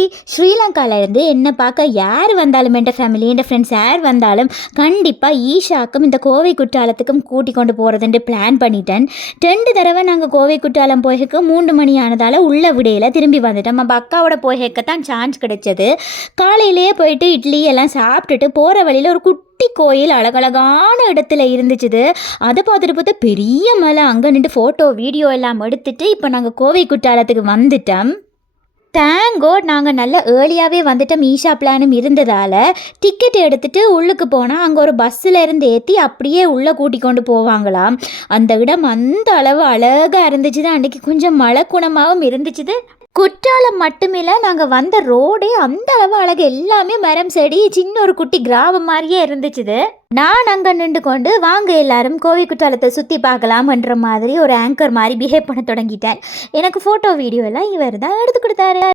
Hi, ஸ்ரீலங்காவிலேருந்து என்னை பார்க்க யார் வந்தாலும், என் ஃபேமிலி என் ஃப்ரெண்ட்ஸ் யார் வந்தாலும் கண்டிப்பாக ஈஷாக்கும் இந்த கோவை குற்றாலத்துக்கும் கூட்டி கொண்டு போகிறதுன்ட்டு பிளான் பண்ணிட்டேன். 2 தடவை நாங்கள் கோவை குற்றாலம் போய்க்க 3 மணி ஆனதால் உள்ள விடையில் திரும்பி வந்துட்டோம். நம்ம அக்காவோட போய்க்கத்தான் சான்ஸ் கிடைச்சது. காலையிலேயே போயிட்டு இட்லி எல்லாம் சாப்பிட்டுட்டு போகிற வழியில் ஒரு குட்டி கோயில் அழகழகான இடத்துல இருந்துச்சுது. அதை பார்த்துட்டு பெரிய மலை, அங்கே நின்று ஃபோட்டோ வீடியோ எல்லாம் எடுத்துட்டு இப்போ நாங்கள் கோவை குற்றாலத்துக்கு வந்துட்டோம். தேங்கோ நாங்கள் நல்ல ஏர்லியாகவே வந்துட்டோம். ஈஷா பிளானும் இருந்ததால் டிக்கெட் எடுத்துகிட்டு உள்ளுக்கு போனால் அங்கே ஒரு பஸ்ஸில் இருந்து ஏற்றி அப்படியே உள்ளே கூட்டி கொண்டு போவாங்களாம். அந்த இடம் அந்த அளவு அழகாக இருந்துச்சுது. அன்றைக்கி கொஞ்சம் மழை குணமாகவும் இருந்துச்சுது. குற்றாலம் மட்டுமில்லை, நாங்கள் வந்த ரோடே அந்த அளவு அழகு, எல்லாமே மரம் செடி, சின்ன ஒரு குட்டி கிராமம் மாதிரியே இருந்துச்சுது. நான் அங்கே நின்று கொண்டு வாங்க எல்லாரும் கோவை குற்றாலத்தை சுற்றி பார்க்கலாம்ன்ற மாதிரி ஒரு ஆங்கர் மாதிரி பிஹேவ் பண்ண தொடங்கிட்டேன். எனக்கு ஃபோட்டோ வீடியோ எல்லாம் இவர் தான் எடுத்து கொடுத்தாரு.